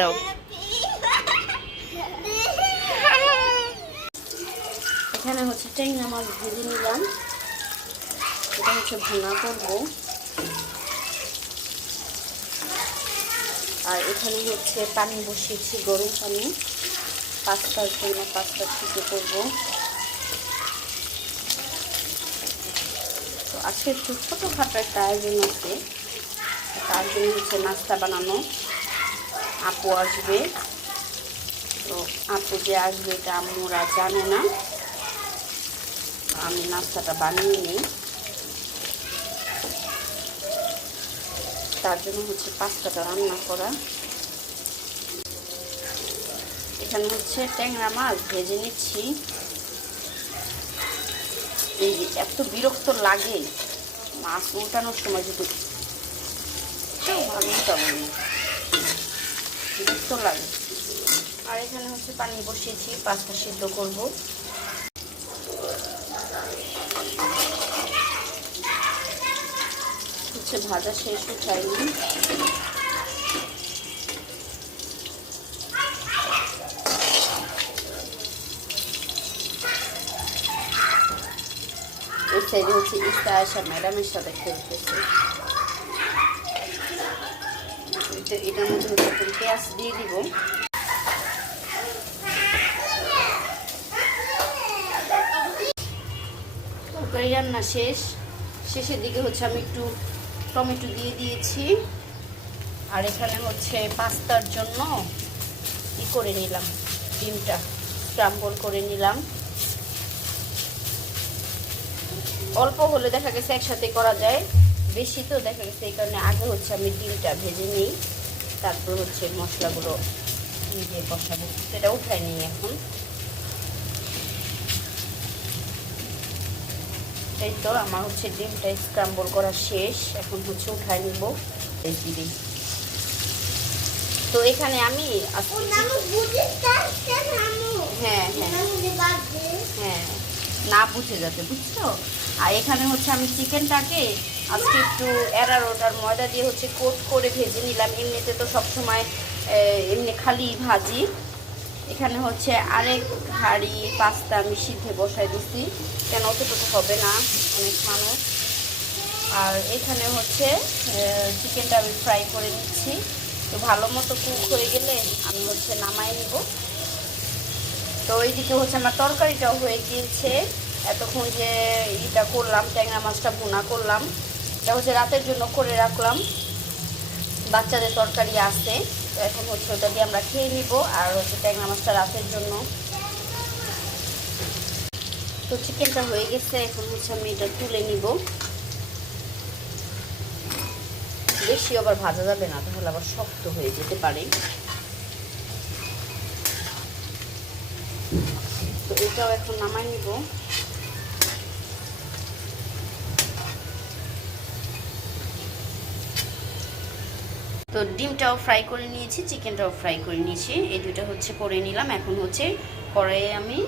দাও। এখানে হচ্ছে ট্যাংরা মাছ ভেজে নিলাম, এটা হচ্ছে ভুনা করব। আর এখানে হচ্ছে পানি বসিয়েছি, গরম পানি, পাস্তার জন্য পাস্তা সিদ্ধ করব। তো আজকে একটু ছোটোখাটো একটা আয়োজন আছে, তার জন্য হচ্ছে নাস্তা বানানো। আপু আসবে, তো আপু যে আসবে এটা আম্মুরা জানে না, আমি নাস্তাটা বানিয়ে নিই। তার জন্য হচ্ছে পাস্তাটা রান্না করা। এখানে হচ্ছে ট্যাংরা মাছ ভেজে নিচ্ছি। এই যে এত বিরক্ত লাগে মাছ উল্টানোর সময়, যদি বিরক্ত লাগে। আর এখানে হচ্ছে পানি বসিয়েছি, পাস্তা সিদ্ধ করব। হচ্ছে ভাজা শেষ, উঠাইনি। এই সাইডে হচ্ছে ইস্তা আয়সা ম্যাডামের সাথে খেলতেছে। এটার মধ্যে হচ্ছে পেঁয়াজ দিয়ে দিব। তরকারি রান্না শেষের দিকে হচ্ছে আমি একটু টমেটো দিয়ে দিয়েছি। আর এখানে হচ্ছে পাস্তার জন্য করে নিলাম, ডিমটা স্ক্রাম্বল করে নিলাম। অল্প হলে দেখা গেছে একসাথে করা যায়, বেশি তো দেখা গেছে এই কারণে আগে হচ্ছে আমি ডিমটা ভেজে নিই, তারপর হচ্ছে মশলাগুলো দিয়ে কষাবো। সেটা উঠাই নিই এখন। এই তো আমার হচ্ছে ডিমটা স্ক্রাম্বল করা শেষ, এখন হচ্ছে উঠাই নিব। এই দিদি, তো এখানে আমি হ্যাঁ না বুঝে যাতে, বুঝছো। আর এখানে হচ্ছে আমি চিকেনটাকে আজকে একটু এরারোটার ময়দা দিয়ে হচ্ছে কোট করে ভেজে নিলাম। এমনিতে তো সবসময় এমনি খালি ভাজি। এখানে হচ্ছে আরেক হাঁড়ি পাস্তা আমি সিদ্ধে বসাই দিচ্ছি, কেন অতটুকু হবে না, অনেক মানুষ। আর এখানে হচ্ছে চিকেনটা আমি ফ্রাই করে নিচ্ছি। তো ভালো মতো কুক হয়ে গেলে আমি হচ্ছে নামাই নিব। তো এইদিকে হচ্ছে আমার তরকারিটাও হয়ে গিয়েছে। এতক্ষণ যে এটা করলাম, ট্যাংরা মাছটা ভুনা করলাম, এটা হচ্ছে রাতের জন্য করে রাখলাম। বাচ্চাদের তরকারি আছে, তো এখন হচ্ছে ওটা দিয়ে আমরা খেয়ে নিব। আর হচ্ছে ট্যাংরা মাছটা রাতের জন্য। তো চিকেনটা হয়ে গেছে, এখন হচ্ছে আমি এটা তুলে নিব। বেশি আবার ভাজা যাবে না, তাহলে আবার শক্ত হয়ে যেতে পারে। তো এটাও এখন নামাই নিব। তো ডিমটাও ফ্রাই করে নিয়েছি, চিকেনটাও ফ্রাই করে নিয়েছি, এই দুটো হচ্ছে করে নিলাম। এখন হচ্ছে কড়াইয়ে আমি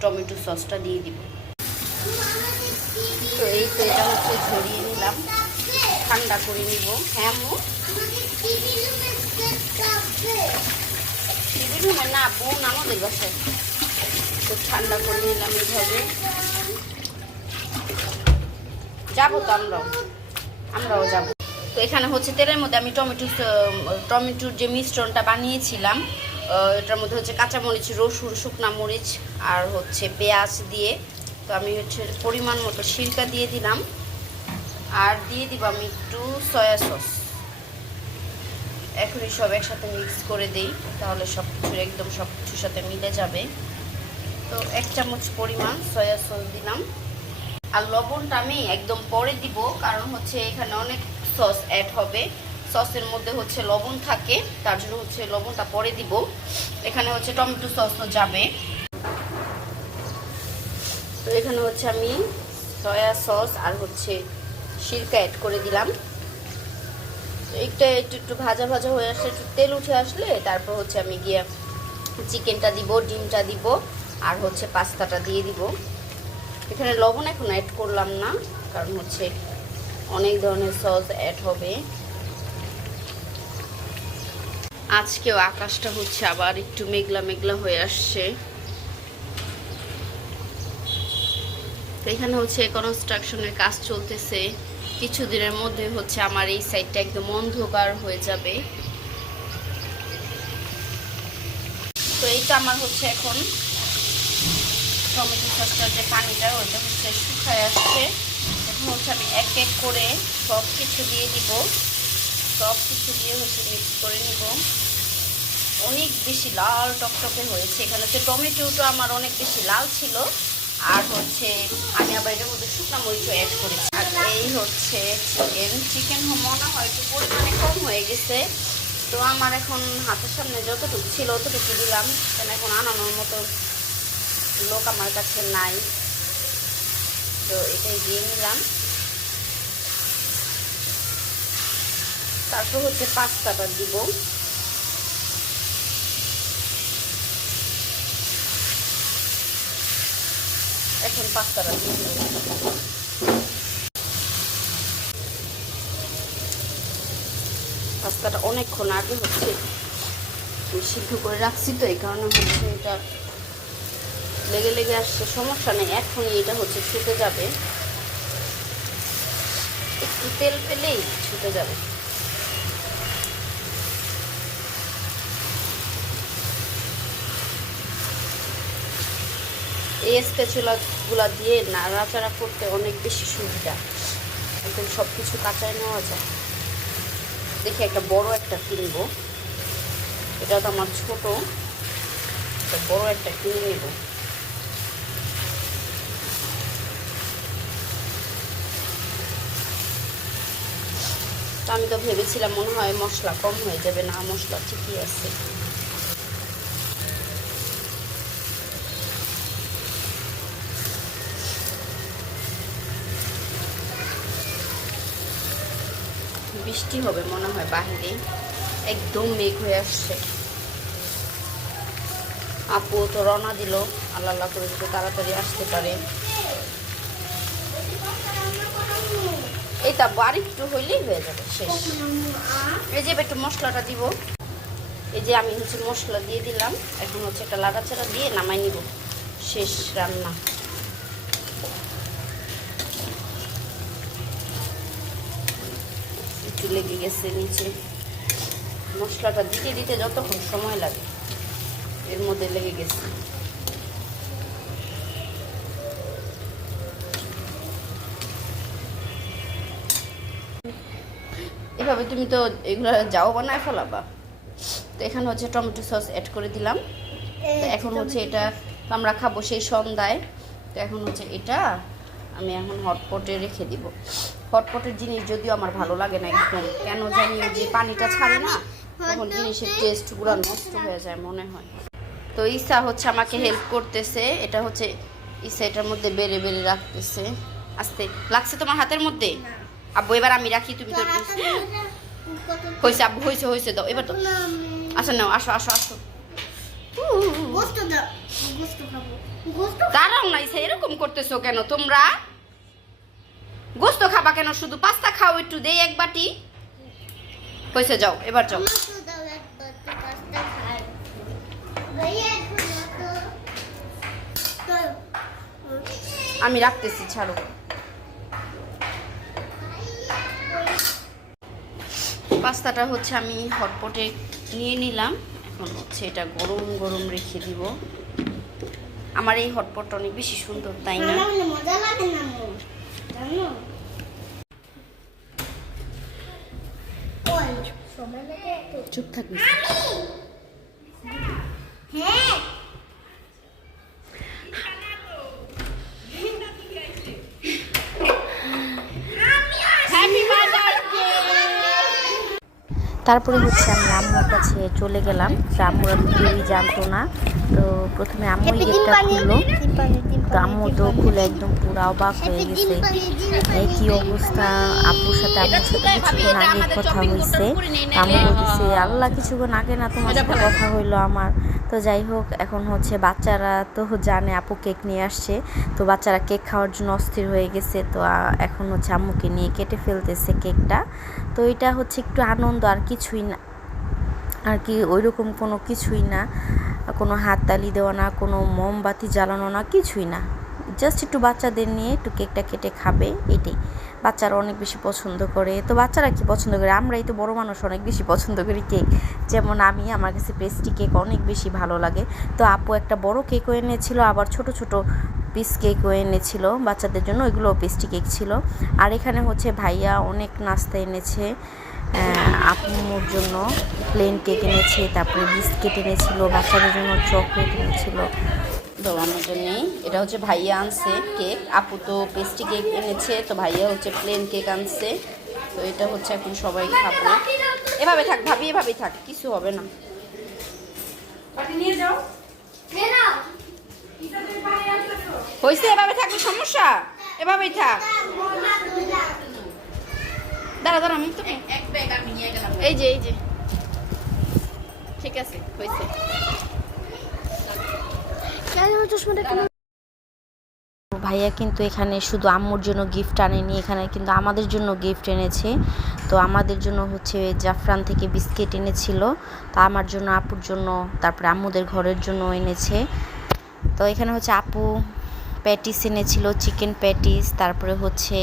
টমেটো সসটা দিয়ে দিব। তো এই তো এটা হচ্ছে ঝরিয়ে নিলাম, ঠান্ডা করে নিব। হ্যাঁ মো না বোন আমাদের বাসায়। তো ঠান্ডা করে নিলাম এইভাবে। যাবো তো আমরাও যাবো। তো এখানে হচ্ছে তেলের মধ্যে আমি টমেটোর যে মিশ্রণটা বানিয়েছিলাম, এটার মধ্যে হচ্ছে কাঁচামরিচ, রসুন, শুকনা মরিচ আর হচ্ছে পেঁয়াজ দিয়ে, তো আমি হচ্ছে পরিমাণ মতো সিরকা দিয়ে দিলাম। আর দিয়ে দিব আমি একটু সয়া সস। এখনই সব একসাথে মিক্স করে দিই, তাহলে একদম সব কিছুর সাথে মিলে যাবে। তো 1 চামচ পরিমাণ সয়া সস দিলাম। আর লবণটা আমি একদম পরে দিব, কারণ হচ্ছে এখানে অনেক সস অ্যাড হবে, সসের মধ্যে হচ্ছে লবণ থাকে, তার জন্য হচ্ছে লবণটা পরে দিব। এখানে হচ্ছে টমেটো সসও যাবে। তো এখানে হচ্ছে আমি সয়া সস আর হচ্ছে সিরকা অ্যাড করে দিলাম। এইটা একটু ভাজা ভাজা হয়ে আসলে, একটু তেল উঠে আসলে তারপর হচ্ছে আমি গিয়ে চিকেনটা দিব, ডিমটা দিব আর হচ্ছে পাস্তাটা দিয়ে দিব। এখানে লবণ এখন অ্যাড করলাম না, কারণ হচ্ছে অনেক ধরনের সস অ্যাড হবে। আজকেও আকাশটা হচ্ছে আবার একটু মেঘলা মেঘলা হয়ে আসছে। তো এখানে হচ্ছে কনস্ট্রাকশনের কাজ চলতেছে, কিছুদিনের মধ্যে হচ্ছে আমার এই সাইডটা একদম অন্ধকার হয়ে যাবে। তো এইটা আমার হচ্ছে এখন টমেটো সসটার যে পানিটা ওইটা হচ্ছে শুকায় আসছে। এখন হচ্ছে আমি এক এক করে সব কিছু দিয়ে দিব, সব কিছু দিয়ে হচ্ছে মিক্স করে নিব। অনেক বেশি লাল টকটকে হয়েছে। এখানে হচ্ছে টমেটোটা আমার অনেক বেশি লাল ছিল, আর হচ্ছে আমি আবার এটার মধ্যে শুকনো মরিচও অ্যাড করেছি। আর এই হচ্ছে চিকেন মনে হয় একটু পরিমাণে কম হয়ে গেছে। তো আমার এখন হাতের সামনে যতটুকু ছিল অতটুকু দিলাম, কেন এখন আনানোর মতো লোক আমার কাছে নাই। তো এটাই দিয়ে নিলাম। তারপর হচ্ছে পাস্তাটা দিব। এখন পাস্তাটা দিয়ে দিব। পাস্তাটা অনেকক্ষণ আগে হচ্ছে সিদ্ধ করে রাখছি, তো এই কারণে হচ্ছে এটা লেগে লেগে আসছে। সমস্যা নেই, এখনই এটা হচ্ছে ছুটে যাবে, একটু তেল পেলেই ছুটে যাবে। এই স্প্যাচুলাগুলা দিয়ে নাড়াচাড়া করতে অনেক বেশি সুবিধা, এখন সব কিছু কাঁচায় নেওয়া যায়। দেখি একটা বড় একটা কিনবো, এটা তো আমার ছোট, বড় একটা কিনে নেব। তো আমি তো ভেবেছিলাম মনে হয় মশলা কম হয়ে যাবে, না মশলা ঠিকই আছে। বৃষ্টি হবে মনে হয়, বাহিরে একদম মেঘ হয়ে আসছে। আপু তো রওনা দিল, আল্লাহ আল্লাহ করে একটু তাড়াতাড়ি আসতে পারে। এইটা বাড়ি একটু হইলেই হয়ে যাবে, শেষ। এই যে একটু মশলাটা দিব, এই যে আমি হচ্ছে মশলা দিয়ে দিলাম। এখন হচ্ছে একটা লাড়াচাড়া দিয়ে নামাই নিব, শেষ রান্না। একটু লেগে গেছে নিচে, মশলাটা দিতে দিতে যতক্ষণ সময় লাগে এর মধ্যে লেগে গেছে। এভাবে তুমি তো এগুলো যাও বানায় ফেলাবা। তো এখানে হচ্ছে টমেটো সস অ্যাড করে দিলাম। তো এখন হচ্ছে এটা আমরা খাবো সেই সন্ধ্যায়। তো এখন হচ্ছে এটা আমি এখন হটপটে রেখে দিব। হটপটের জিনিস যদিও আমার ভালো লাগে না একদম, কেন জানি যে পানিটা ছাড়ে না, তখন জিনিসের টেস্টগুলো নষ্ট হয়ে যায় মনে হয়। তো ঈসা হচ্ছে আমাকে হেল্প করতেছে, এটা হচ্ছে ঈসা এটার মধ্যে বেড়ে বেড়ে রাখতেছে। আস্তে লাগছে তোমার হাতের মধ্যে? আব্বু এবার আমি রাখি, তুমি তো হয়েছে আব্বু, হয়েছে হয়েছে দাও এবার তো। আচ্ছা নাও, আসো আসো আসো। দাঁড়াও না ঈসা, এরকম করতেছো কেন তোমরা? গোস্ত খাবা কেন? শুধু পাস্তা খাও, একটু দেই এক বাটি। হয়েছে, যাও এবার যাও। আমি রাখতেছি, ছাড়ো। পাস্তাটা হচ্ছে আমি হটপটে নিয়ে নিলাম। এখন হচ্ছে এটা গরম গরম রেখে দিব। আমার এই হটপটটা অনেক বেশি সুন্দর, তাই না? চুপ থাকবি। তারপরে হচ্ছে আমি আম্মুর কাছে চলে গেলাম। তো আম্মুর কেউই জানতো না। তো প্রথমে আম্মু গেটটা খুললো, তো আম্মু তো খুলে একদম পুরো অবাক হয়ে গেছে, কি অবস্থা। আপুর সাথে আম্মুর সাথে কিছুক্ষণ আগে কথা হয়েছে। আম্মু বলতেছে আল্লাহ কিছুক্ষণ আগে না তোমার সাথে কথা হইলো আমার। তো যাই হোক, এখন হচ্ছে বাচ্চারা তো জানে আপু কেক নিয়ে আসছে, তো বাচ্চারা কেক খাওয়ার জন্য অস্থির হয়ে গেছে। তো এখন হচ্ছে আম্মুকে নিয়ে কেটে ফেলতেছে কেকটা। তো এটা হচ্ছে একটু আনন্দ, আর কিছুই না। আর কি ওইরকম কোনো কিছুই না, কোনো হাততালি দেওয়া না, কোনো মোমবাতি জ্বালানো না, কিছুই না। জাস্ট একটু বাচ্চাদের নিয়ে একটু কেকটা কেটে খাবে, এটাই। বাচ্চারা অনেক বেশি পছন্দ করে। তো বাচ্চারা কি পছন্দ করে, আমরাই তো বড় মানুষ অনেক বেশি পছন্দ করি কেক। যেমন আমার কাছে পেস্ট্রি কেক অনেক বেশি ভালো লাগে। তো আপু একটা বড় কেকও এনেছিল, আবার ছোট ছোট পিস কেকও এনেছিল বাচ্চাদের জন্য, ওইগুলো পেস্ট্রি কেক ছিল। আর এখানে হচ্ছে ভাইয়া অনেক নাস্তা এনেছে আপুর জন্য। প্লেন কেক এনেছে, তারপরে বিস্কিট এনেছিল, বাচ্চাদের জন্য চকলেট এনেছিল। তো আমার জন্যেই এটা হচ্ছে ভাইয়া আনছে কেক, আপু তো পেস্ট্রি কেক এনেছে, তো ভাইয়া হচ্ছে প্লেন কেক আনছে। তো এটা হচ্ছে এখন সবাই খাবো। এভাবে থাক ভাবি, এভাবেই থাক, কিছু হবে না। নিয়ে যাও, হয়েছে, এভাবে থাকলে সমস্যা, এভাবেই থাক। দাঁড়া দাঁড়া, আমি তো এক ব্যাগ আমি নিয়ে গেলাম, এই যে ঠিক আছে, হয়েছে। ভাইয়া কিন্তু এখানে শুধু আম্মুর জন্য গিফট আনেনি, এখানে কিন্তু আমাদের জন্য গিফট এনেছে। তো আমাদের জন্য হচ্ছে জাফরান থেকে বিস্কিট এনেছিল, তো আমার জন্য, আপুর জন্য, তারপরে আম্মুদের ঘরের জন্য এনেছে। তো এখানে হচ্ছে আপু প্যাটিস এনেছিল, চিকেন প্যাটিস, তারপরে হচ্ছে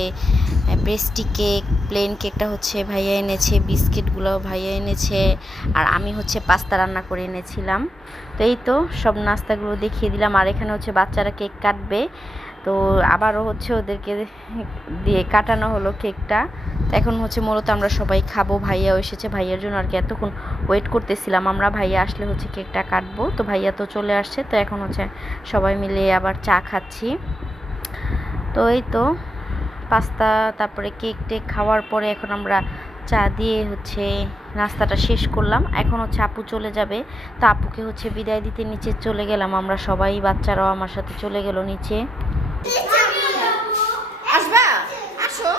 পেস্ট্রি কেক, প্লেন কেকটা হচ্ছে ভাইয়া এনেছে, বিস্কিটগুলো ভাইয়া এনেছে, আর আমি হচ্ছে পাস্তা রান্না করে এনেছিলাম। তো এই তো সব নাস্তাগুলো দেখিয়ে দিলাম। আর এখানে হচ্ছে বাচ্চারা কেক কাটবে, তো আবারও হচ্ছে ওদেরকে দিয়ে কাটানো হলো কেকটা। তো এখন হচ্ছে মূলত আমরা সবাই খাবো। ভাইয়াও এসেছে, ভাইয়ার জন্য আর কি এতক্ষণ ওয়েট করতেছিলাম আমরা। ভাইয়া আসলে হচ্ছে কেকটা কাটবো, তো ভাইয়া তো চলে আসছে। তো এখন হচ্ছে সবাই মিলে আবার চা খাচ্ছি। তো এই তো পাস্তা তারপরে কেক টেক খাওয়ার পরে এখন আমরা চা দিয়ে হচ্ছে নাস্তাটা শেষ করলাম। এখন হচ্ছে আপু চলে যাবে, তো আপুকে হচ্ছে বিদায় দিতে নিচে চলে গেলাম আমরা সবাই, বাচ্চারাও আমার সাথে চলে গেল নিচে। আসবা, আসো।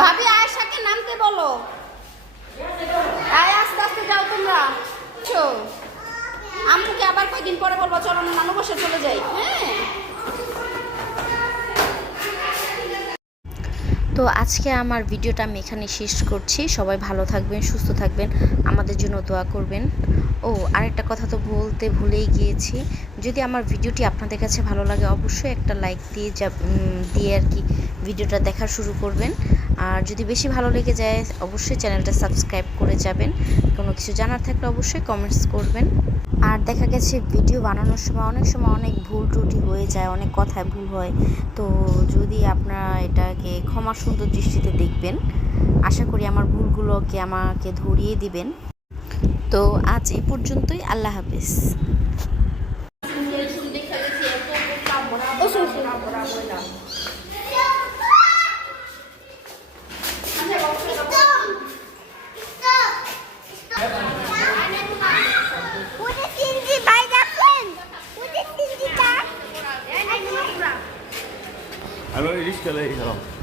ভাবি আয়েশাকে নামতে বলো, আস্তে আস্তে যাও তোমরা। আম্মুকে আবার কয়দিন পরে বলবো চলো না নানু বসে চলে যাই। হ্যাঁ, তো আজকে আমার ভিডিওটা আমি এখানে শেষ করছি। সবাই ভালো থাকবেন, সুস্থ থাকবেন, আমাদের জন্য দোয়া করবেন। ও আরেকটা কথা তো বলতে ভুলেই গিয়েছি, যদি আমার ভিডিওটি আপনাদের কাছে ভালো লাগে অবশ্যই একটা লাইক দিয়ে আর কি ভিডিওটা দেখা শুরু করবেন। আর যদি বেশি ভালো লেগে যায় অবশ্যই চ্যানেলটা সাবস্ক্রাইব করে যাবেন। কোনো কিছু জানার থাকলে অবশ্যই কমেন্টস করবেন। আর দেখা গেছে ভিডিও বানানোর সময় অনেক ভুল ত্রুটি হয়ে যায়, অনেক কথায় ভুল হয়। তো যদি আপনারা এটাকে ক্ষমা সুন্দর দৃষ্টিতে দেখবেন, আশা করি আমার ভুলগুলোকে আমাকে ধরিয়ে দিবেন। তো আজ এই পর্যন্তই, আল্লাহ হাফেজ। Hallo, ich stelle hier.